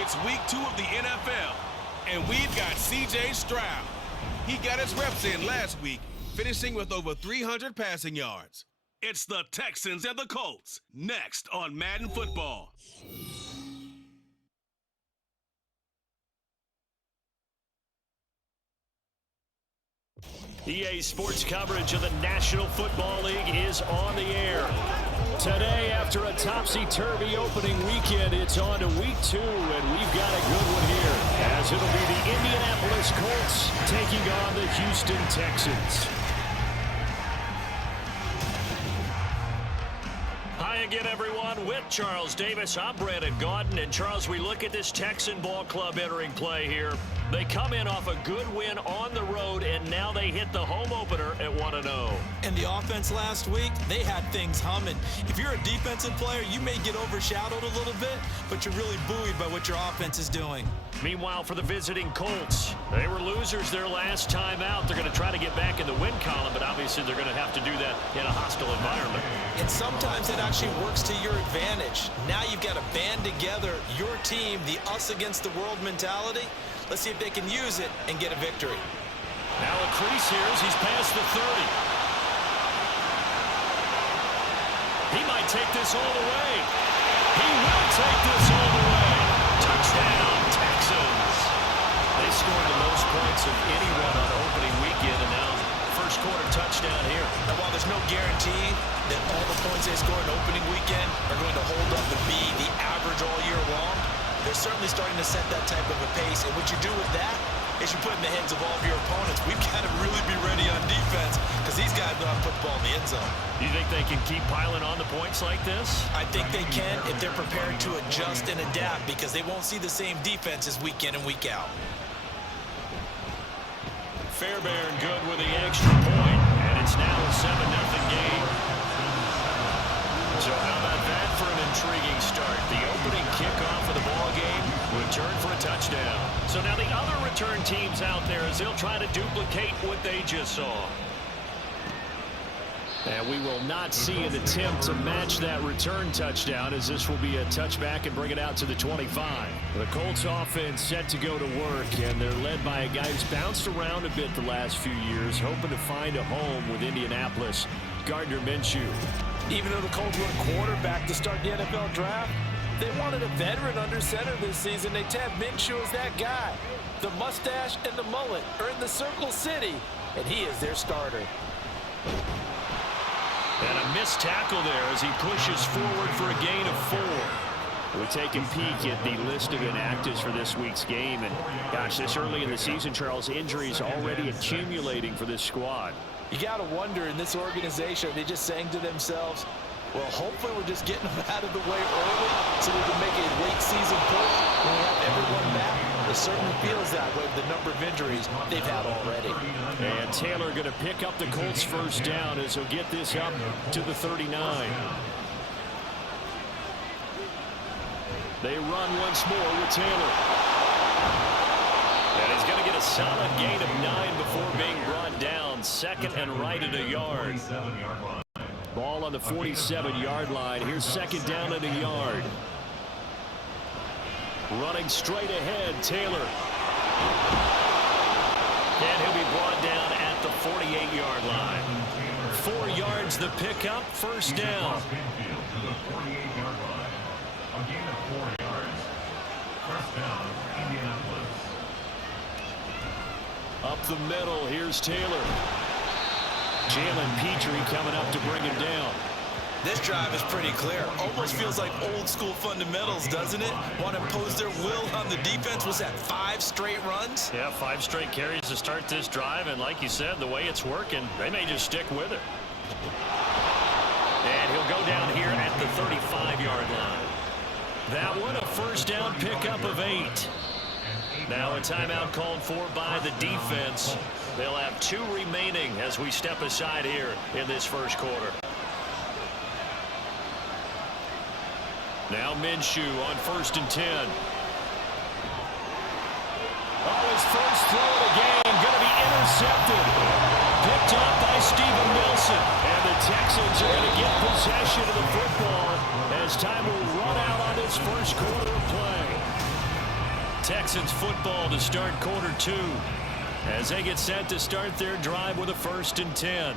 It's week 2 of the NFL, and we've got C.J. Stroud. He got his reps in last week, finishing with over 300 passing yards. It's the Texans and the Colts, next on Madden Football. EA Sports coverage of the National Football League is on the air. Today, after a topsy-turvy opening weekend, it's on to week 2, and we've got a good one here, as it'll be the Indianapolis Colts taking on the Houston Texans. Hi again, everyone. With Charles Davis, I'm Brandon Gaudin. And Charles, we look at this Texan ball club entering play here. They come in off a good win on the road, and now they hit the home opener at 1-0. And the offense last week, they had things humming. If you're a defensive player, you may get overshadowed a little bit, but you're really buoyed by what your offense is doing. Meanwhile, for the visiting Colts, they were losers their last time out. They're going to try to get back in the win column, but obviously they're going to have to do that in a hostile environment. And sometimes it actually works to your advantage. Now you've got to band together your team, the us against the world mentality. Let's see if they can use it and get a victory. Now a crease here as he's past the 30. He might take this all the way. He will take this all the way. Touchdown, Texans. They scored the most points of anyone on opening weekend, and now first quarter touchdown here. Now, while there's no guarantee that all the points they score in opening weekend are going to hold up and be the average all year long, they're certainly starting to set that type of a pace. And what you do with that is you put in the heads of all of your opponents, we've got to really be ready on defense because these guys know how to put the ball in the end zone. You think they can keep piling on the points like this? I think they can if they're prepared to adjust and adapt because they won't see the same defenses week in and week out. Fairbairn good with the extra point, and it's now a 7-0 game. So how about that for an intriguing start? The opening kickoff of the ball game, return for a touchdown. So now the other return teams out there as they'll try to duplicate what they just saw. And we will not see an attempt to match that return touchdown as this will be a touchback and bring it out to the 25. The Colts offense set to go to work, and they're led by a guy who's bounced around a bit the last few years, hoping to find a home with Indianapolis, Gardner Minshew. Even though the Colts were a quarterback to start the NFL draft, they wanted a veteran under center this season. They tabbed Minshew as that guy. The mustache and the mullet are in the Circle City, and he is their starter. And a missed tackle there as he pushes forward for a gain of 4. We take a peek at the list of inactives for this week's game. And, gosh, this early in the season, Charles, injuries already accumulating for this squad. You got to wonder in this organization, are they just saying to themselves, well, hopefully we're just getting them out of the way early so we can make a late season push when we have everyone back. It certainly feels that way with the number of injuries they've had already. And Taylor going to pick up the Colts first down as he'll get this up to the 39. They run once more with Taylor. And he's going to get a solid gain of 9 before being brought down. Second and right at a yard. Ball on the 47-yard line. Here's second down and a yard. Running straight ahead, Taylor. And he'll be brought down at the 48-yard line. 4 yards the pickup, first down. Up the middle, here's Taylor. Jalen Petrie coming up to bring him down. This drive is pretty clear. Almost feels like old school fundamentals, doesn't it? Want to impose their will on the defense. Was that 5 straight runs? Yeah, 5 straight carries to start this drive. And like you said, the way it's working, they may just stick with it. And he'll go down here at the 35-yard line. That one, a first down pickup of 8. Now a timeout called for by the defense. They'll have 2 remaining as we step aside here in this first quarter. Now Minshew on first and 10. Oh, his first throw of the game going to be intercepted. Picked up by Steven Nelson. And the Texans are going to get possession of the football as time will run out on this first quarter of play. Texans football to start quarter 2 as they get set to start their drive with a 1st and 10.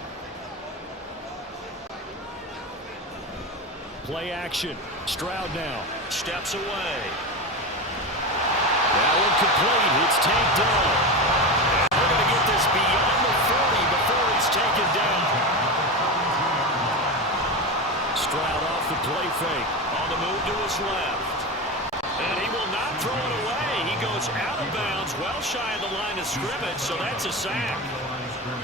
Play action. Stroud now steps away. That one complete. It's taken down. And they're going to get this beyond the 40 before it's taken down. Stroud off the play fake. On the move to his left. And he will not throw it away. He goes out of bounds, well shy of the line of scrimmage, so that's a sack.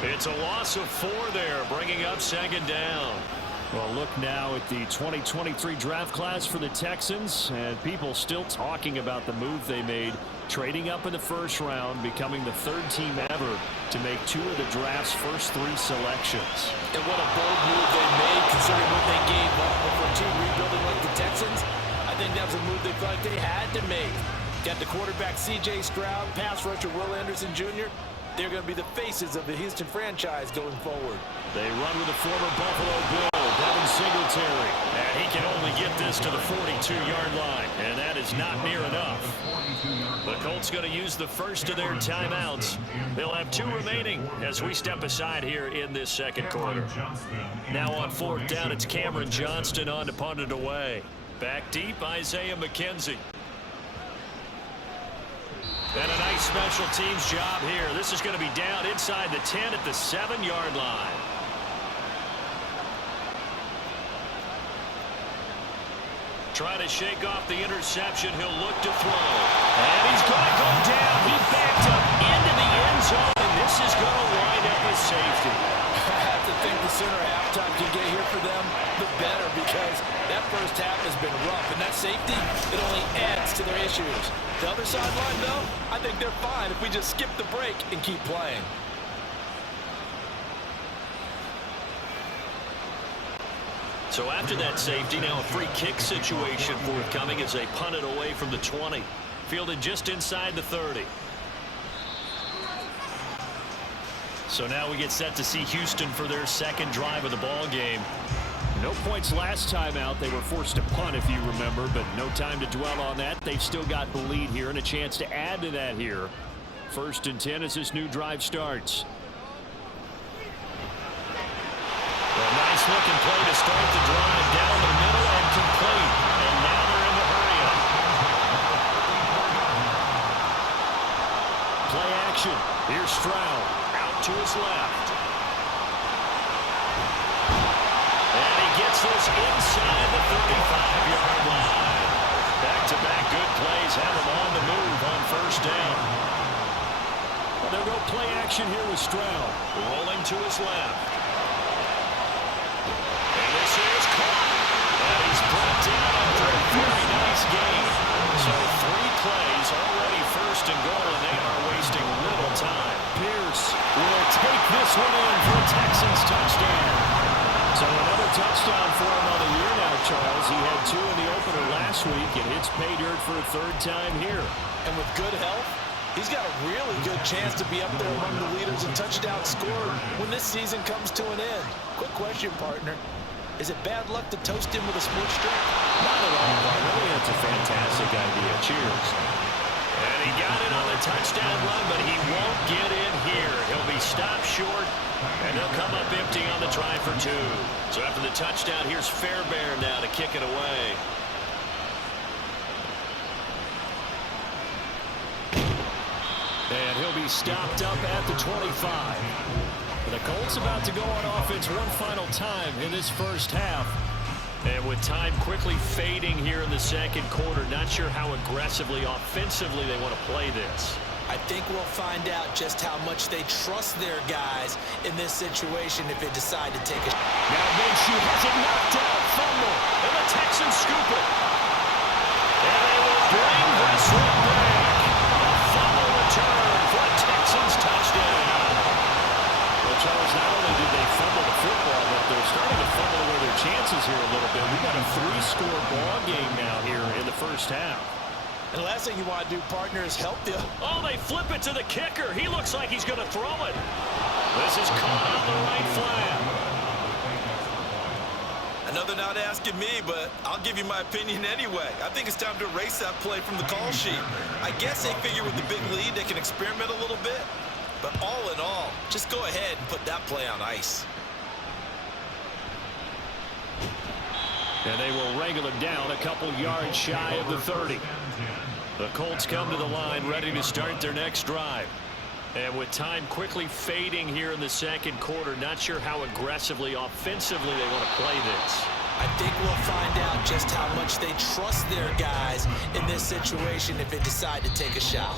It's a loss of 4 there, bringing up 2nd down. Well, look now at the 2023 draft class for the Texans, and people still talking about the move they made, trading up in the 1st round, becoming the 3rd team ever to make 2 of the draft's first 3 selections. And what a bold move they made, considering what they gave up for a team rebuilding like the Texans. I think that was a move they felt like they had to make. Got the quarterback C.J. Stroud, pass rusher Will Anderson Jr. They're going to be the faces of the Houston franchise going forward. They run with a former Buffalo Bill, Devin Singletary. And he can only get this to the 42-yard line, and that is not near enough. The Colts going to use the first of their timeouts. They'll have 2 remaining as we step aside here in this 2nd quarter. Now on 4th down, it's Cameron Johnston on to punt it away. Back deep, Isaiah McKenzie. And a nice special teams job here. This is going to be down inside the 10 at the 7-yard line. Trying to shake off the interception. He'll look to throw. And he's going to go down. He backed up into the end zone, and this is going to wind up with safety. I have to think the sooner halftime can get here for them, the better, because that first half has been rough, and that safety, it only adds to their issues. The other sideline, though, I think they're fine if we just skip the break and keep playing. So after that safety, now a free kick situation forthcoming as they punt it away from the 20. Fielded just inside the 30. So now we get set to see Houston for their 2nd drive of the ball game. No points last time out. They were forced to punt, if you remember, but no time to dwell on that. They've still got the lead here and a chance to add to that here. 1st and 10 as this new drive starts. A nice looking play to start the drive down the middle and complete. And now they're in the hurry up. Play action. Here's Stroud out to his left. And he gets this inside the 35-yard line. Back-to-back good plays have him on the move on 1st down. Well, they'll go play action here with Stroud. Rolling to his left. And this is caught. And he's brought down after a very nice game. So 3 plays already 1st and goal, and they are wasting little time. Pierce will take this one in for a Texans touchdown. So another touchdown for him on the year now, Charles. He had 2 in the opener last week, and hits pay dirt for a 3rd time here. And with good health, he's got a really good chance to be up there among the leaders in touchdowns scored when this season comes to an end. Quick question, partner. Is it bad luck to toast him with a sports drink? Not at all, partner. I think that's a fantastic idea. Cheers. And he got it on the touchdown run, but he won't get in here. He'll be stopped short, and they'll come up empty on the try for 2. So after the touchdown, here's Fairbairn now to kick it away. And he'll be stopped up at the 25. The Colts about to go on offense one final time in this 1st half. And with time quickly fading here in the 2nd quarter, not sure how aggressively, offensively they want to play this. I think we'll find out just how much they trust their guys in this situation if they decide to take a... Now Minshew has it knocked out, fumble, and the Texans scoop it. And they will bring this one back. A fumble return for a Texans touchdown. Well, Charles, not only did they fumble the football, but they're starting to fumble away their chances here a little bit. We've got a 3-score ball game now here in the 1st half. And the last thing you want to do, partner, is help the... Oh, they flip it to the kicker. He looks like he's going to throw it. This is caught on the right flat. I know they're not asking me, but I'll give you my opinion anyway. I think it's time to erase that play from the call sheet. I guess they figure with the big lead they can experiment a little bit. But all in all, just go ahead and put that play on ice. And they will wrangle it down a couple yards shy of the 30. The Colts come to the line ready to start their next drive. And with time quickly fading here in the second quarter, not sure how aggressively, offensively they want to play this. I think we'll find out just how much they trust their guys in this situation if they decide to take a shot.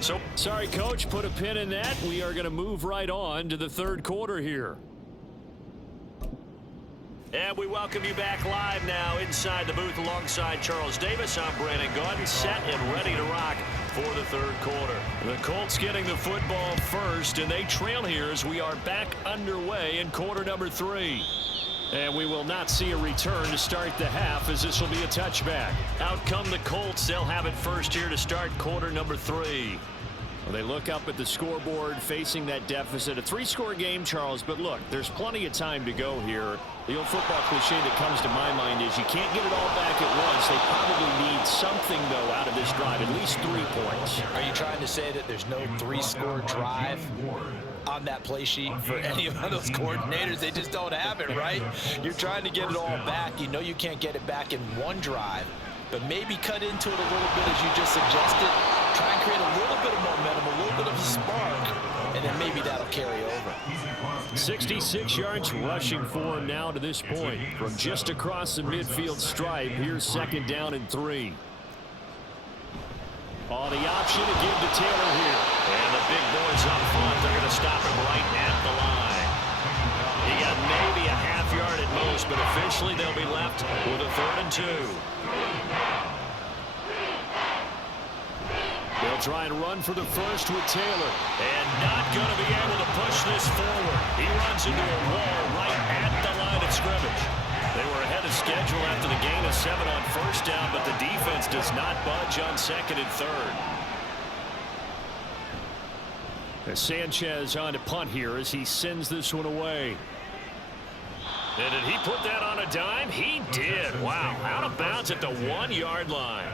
So, sorry, Coach, put a pin in that. We are going to move right on to the third quarter here. And we welcome you back live now inside the booth alongside Charles Davis. I'm Brandon Gaudin, set and ready to rock for the third quarter. The Colts getting the football first, and they trail here as we are back underway in quarter number 3. And we will not see a return to start the half, as this will be a touchback. Out come the Colts. They'll have it first here to start quarter number 3. Well, they look up at the scoreboard facing that deficit. A 3-score game, Charles, but look, there's plenty of time to go here. The old football cliche that comes to my mind is you can't get it all back at once. They probably need something, though, out of this drive, at least 3 points. Are you trying to say that there's no 3-score drive on that play sheet for any of those coordinators? They just don't have it, right? You're trying to get it all back. You know you can't get it back in one drive, but maybe cut into it a little bit, as you just suggested. Try and create a little bit of momentum, a little bit of a spark, and then maybe that'll carry over. 66 yards rushing for him now to this point. From just across the midfield stripe, here's second down and 3. On the option to give to Taylor here. And the big boys up front, they're going to stop him right at the line. He got maybe a half yard at most, but officially they'll be left with a 3rd and 2. They'll try and run for the first with Taylor. And not going to be able to push this forward. He runs into a wall right at the line of scrimmage. They were ahead of schedule after the gain of 7 on first down, but the defense does not budge on 2nd and 3rd. As Sanchez on to punt here as he sends this one away. And did he put that on a dime? He did. Wow. Out of bounds at the 1-yard line.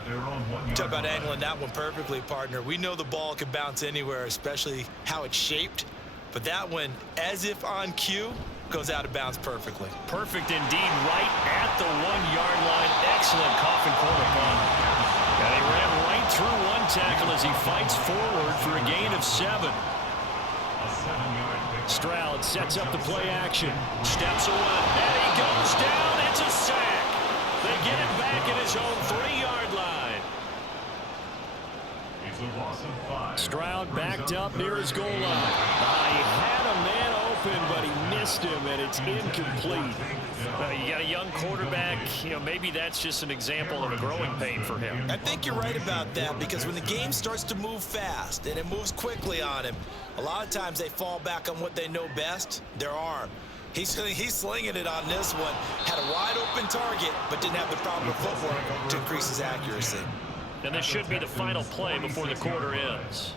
Talk about angling that one perfectly, partner. We know the ball can bounce anywhere, especially how it's shaped. But that one, as if on cue, goes out of bounds perfectly. Perfect indeed, right at the 1-yard line. Excellent coffin corner punt. And he ran right through one tackle as he fights forward for a gain of 7. Stroud sets up the play action. Steps away. And he goes down. It's a sack. They get it back at his own 3-yard line. Stroud backed up near his goal line. He had a man open, but he missed him, and it's incomplete. You got a young quarterback. Maybe that's just an example of a growing pain for him. I think you're right about that, because when the game starts to move fast and it moves quickly on him, a lot of times they fall back on what they know best, their arm. He's slinging it on this one. Had a wide open target, but didn't have the proper footwork to increase his accuracy. And this should be the final play before the quarter ends.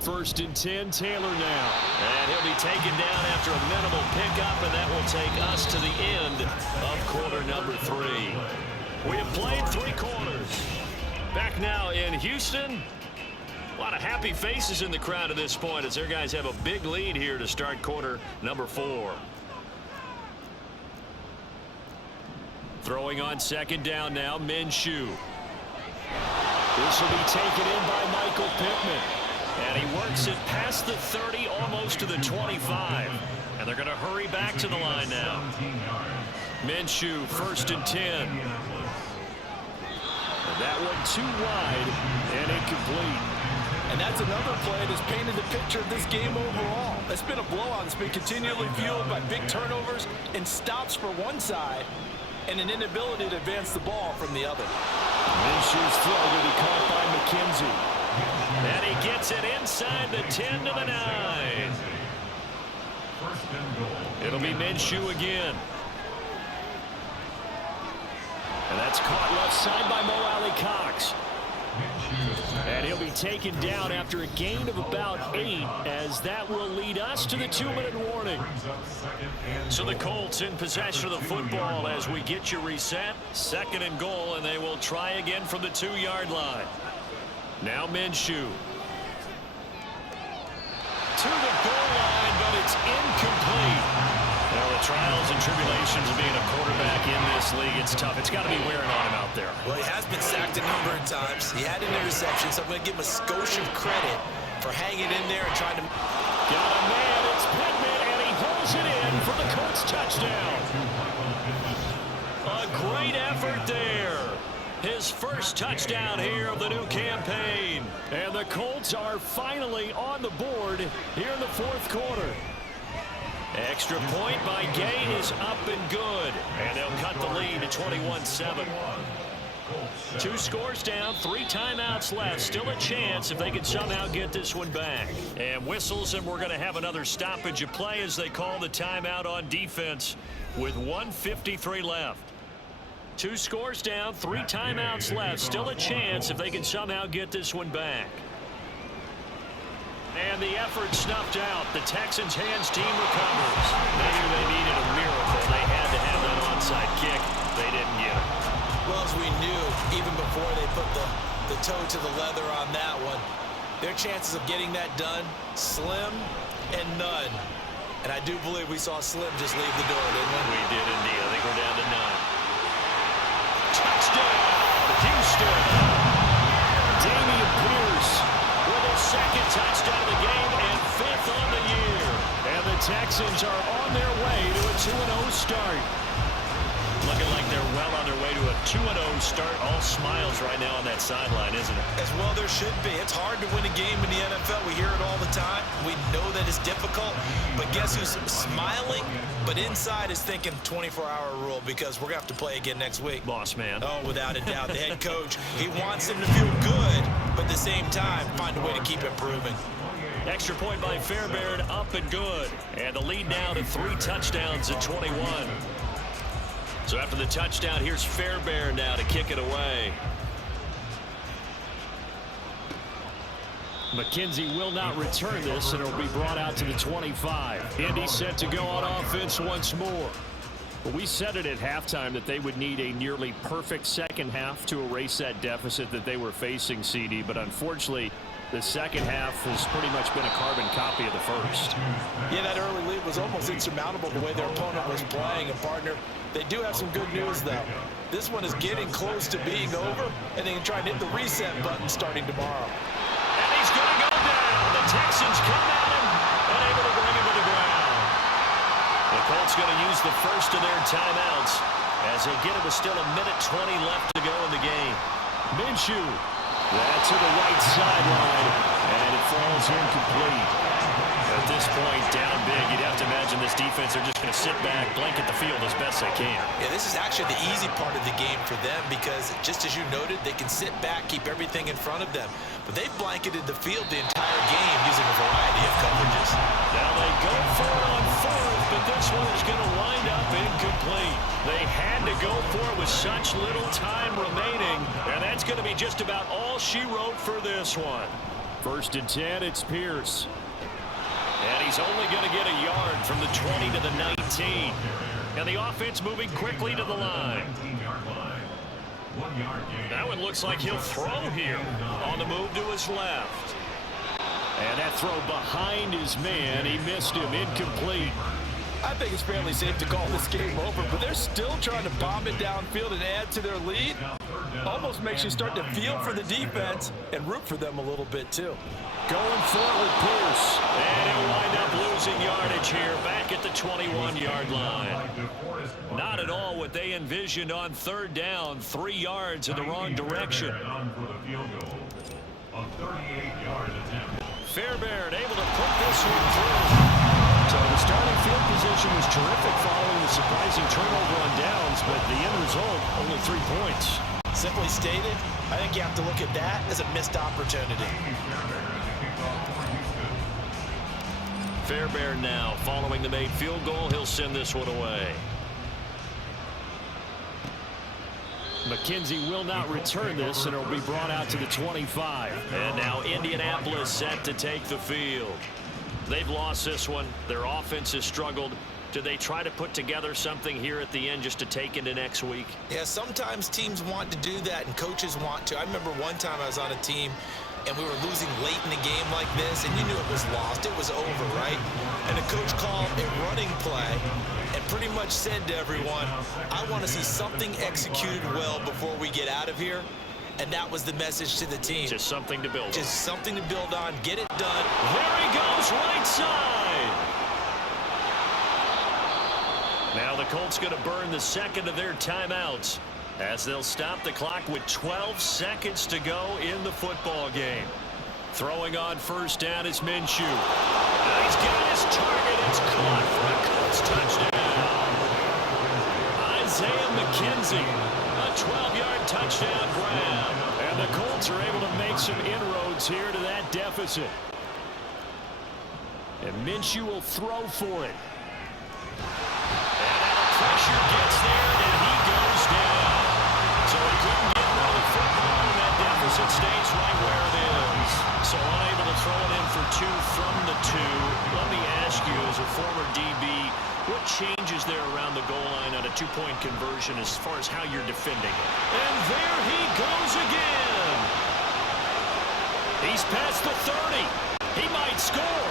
1st and 10, Taylor now. And he'll be taken down after a minimal pickup, and that will take us to the end of quarter number 3. We have played 3 quarters. Back now in Houston. A lot of happy faces in the crowd at this point as their guys have a big lead here to start quarter number 4. Throwing on 2nd down now, Minshew. This will be taken in by Michael Pittman. And he works it past the 30, almost to the 25. And they're going to hurry back to the line now. Minshew, 1st and 10. And that one too wide and incomplete. And that's another play that's painted the picture of this game overall. It's been a blowout. It's been continually fueled by big turnovers and stops for one side and an inability to advance the ball from the other. Minshew's throw to be caught by McKenzie. And he gets it inside the 10 to the 9. It'll be Minshew again. And that's caught left side by Mo Alley-Cox. And he'll be taken down after a gain of about 8, as that will lead us to the 2-minute warning. So the Colts in possession of the football as we get you reset. 2nd and goal, and they will try again from the 2-yard line. Now Minshew. To the goal line, but it's incomplete. Well, the trials and tribulations of being a quarterback in this league, it's tough. It's got to be wearing on him out there. Well, he has been sacked a number of times. He had an interception, so I'm going to give him a skosh of credit for hanging in there and trying to... Got a man, it's Pittman, and he holds it in for the Colts touchdown. A great effort there. His first touchdown here of the new campaign. And the Colts are finally on the board here in the 4th quarter. Extra point by Gay is up and good. And they'll cut the lead to 21-7. 2 scores down, 3 timeouts left. Still a chance if they can somehow get this one back. And whistles, and we're going to have another stoppage of play as they call the timeout on defense with 1:53 left. 2 scores down, 3 timeouts left. Still a chance if they can somehow get this one back. And the effort snuffed out. The Texans' hands team recovers. They knew they needed a miracle. They had to have that onside kick. They didn't get it. Well, as we knew, even before they put the toe to the leather on that one, their chances of getting that done, slim and none. And I do believe we saw Slim just leave the door, didn't we? We did indeed. I think we're down to 9. Touchdown, Houston. Dameon Pierce with his 2nd touchdown of the game and 5th on the year. And the Texans are on their way to a 2-0 start. Looking like they're well on their way to a 2-0 start. All smiles right now on that sideline, isn't it? As well there should be. It's hard to win a game in the NFL. We hear it all the time. We know that it's difficult. But guess who's smiling? But inside is thinking 24-hour rule because we're going to have to play again next week. Boss man. Oh, without a doubt. The head coach, he wants them to feel good, but at the same time, find a way to keep improving. Extra point by Fairbairn, up and good. And the lead now to 3 touchdowns at 21. So after the touchdown, here's Fairbairn now to kick it away. McKenzie will not return this, and it'll be brought out to the 25. Indy set to go on offense once more. But we said it at halftime that they would need a nearly perfect second half to erase that deficit that they were facing, CD. But unfortunately, the second half has pretty much been a carbon copy of the first. Yeah, that early lead was almost insurmountable the way their opponent was playing. And, partner, they do have some good news, though. This one is getting close to being over, and they can try and hit the reset button starting tomorrow. And he's going to go down. The Texans come at him, unable to bring him to the ground. The Colts going to use the first of their timeouts as again it was still 1:20 left to go in the game. Minshew. That to the right sideline, and it falls incomplete. At this point, down big, you'd have to imagine this defense are just going to sit back, blanket the field as best they can. Yeah, this is actually the easy part of the game for them because, just as you noted, they can sit back, keep everything in front of them. But they've blanketed the field the entire game using a variety of coverages. Now they go for it on 4th, but this one is going to wind up incomplete. They had to go for it with such little time remaining, and that's going to be just about all she wrote for this one. 1st and 10, it's Pierce. And he's only going to get a yard from the 20 to the 19. And the offense moving quickly to the line. That one looks like he'll throw here on the move to his left. And that throw behind his man, he missed him, incomplete. I think it's fairly safe to call this game over, but they're still trying to bomb it downfield and add to their lead. Almost makes you start to feel for the defense and root for them a little bit, too. Going for it with Pierce. And he'll wind up losing yardage here back at the 21-yard line. Not at all what they envisioned on 3rd down. 3 yards in the wrong direction. Fairbairn able to put this one through. So the starting field position was terrific following the surprising turnover on downs, but the end result, only 3 points. Simply stated, I think you have to look at that as a missed opportunity. Fairbairn now following the made field goal. He'll send this one away. McKenzie will not return this, and it'll be brought out to the 25. And now Indianapolis set to take the field. They've lost this one. Their offense has struggled. Do they try to put together something here at the end just to take into next week? Yeah, sometimes teams want to do that and coaches want to. I remember one time I was on a team and we were losing late in the game like this, and you knew it was lost. It was over, right? And the coach called a running play and pretty much said to everyone, I want to see something executed well before we get out of here. And that was the message to the team. Just something to build on. Just something to build on. Get it done. There he goes, right side. Now the Colts going to burn the second of their timeouts as they'll stop the clock with 12 seconds to go in the football game. Throwing on first down is Minshew. And he's got his target. It's caught for a Colts touchdown. Isaiah McKenzie, a 12-yard touchdown grab. And the Colts are able to make some inroads here to that deficit. And Minshew will throw for it. And now the pressure gets there, and he goes down. So he couldn't get rid of the football, and that deficit stays right where it is. So unable to throw it in for two from the two. Let me ask you, as a former DB, what changes there around the goal line on a two-point conversion as far as how you're defending it? And there he goes again. He's past the 30. He might score.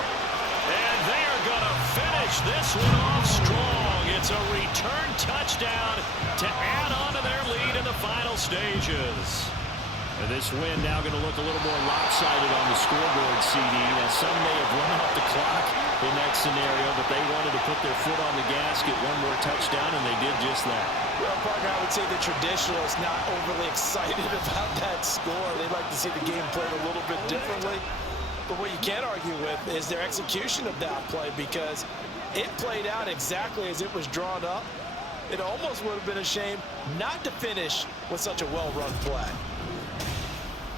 And they are going to finish this one off strong. It's a return touchdown to add on to their lead in the final stages. And this win now going to look a little more lopsided on the scoreboard, CD. Now, some may have run out the clock in that scenario, but they wanted to put their foot on the gas, get one more touchdown, and they did just that. Well, partner, I would say the traditionalists not overly excited about that score. They'd like to see the game played a little bit differently. But what you can't argue with is their execution of that play, because it played out exactly as it was drawn up. It almost would have been a shame not to finish with such a well-run play.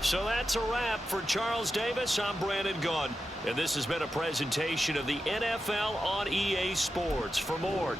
So that's a wrap for Charles Davis. I'm Brandon Gunn, and this has been a presentation of the NFL on EA Sports. For more